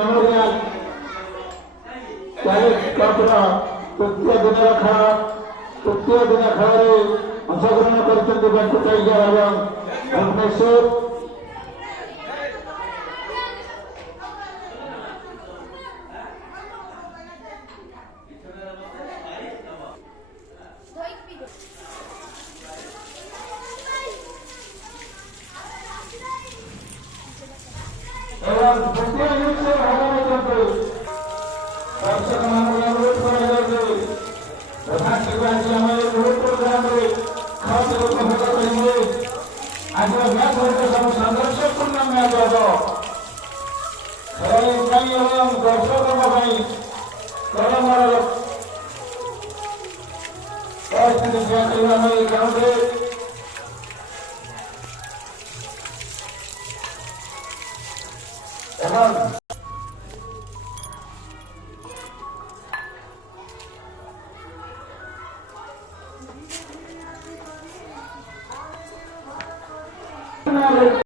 Memorial cadet ক্লাবର ତୃତୀୟ ଦିନ ଖେଳରେ ଅଂଶଗ୍ରହଣ କରିଛନ୍ତି ବାଙ୍କୁ ଟାଇଗର ଏବଂ ଭୁବନେଶ୍ୱର। এবং ଦ୍ୱିତୀୟ ଇନିଂସରେ ଭାଗ ନେଇଛନ୍ତି ଦର୍ଶକମାନଙ୍କୁ ଅନୁରୋଧ କରାଯାଉଛି ପ୍ରଧାନମନ୍ତ୍ରୀ ଆଜି ଆମ ଏହି ପ୍ରୋଗ୍ରାମରେ ଖାସ ଉପଭୋଗ କରିବେ। ଆଜିର ମ୍ୟାଚ୍ ହେଉଛି ସବୁ ସଂଘର୍ଷପୂର୍ଣ୍ଣ ମ୍ୟାଚ୍ ହେବ। ଖେଳାଳି ପାଇଁ ଏବଂ ଦର୍ଶକଙ୍କ ପାଇଁ କଳମର ପରିସ୍ଥିତି ସୃଷ୍ଟି କରିବା ପାଇଁ ଚାହୁଁଥିଲେ। এবং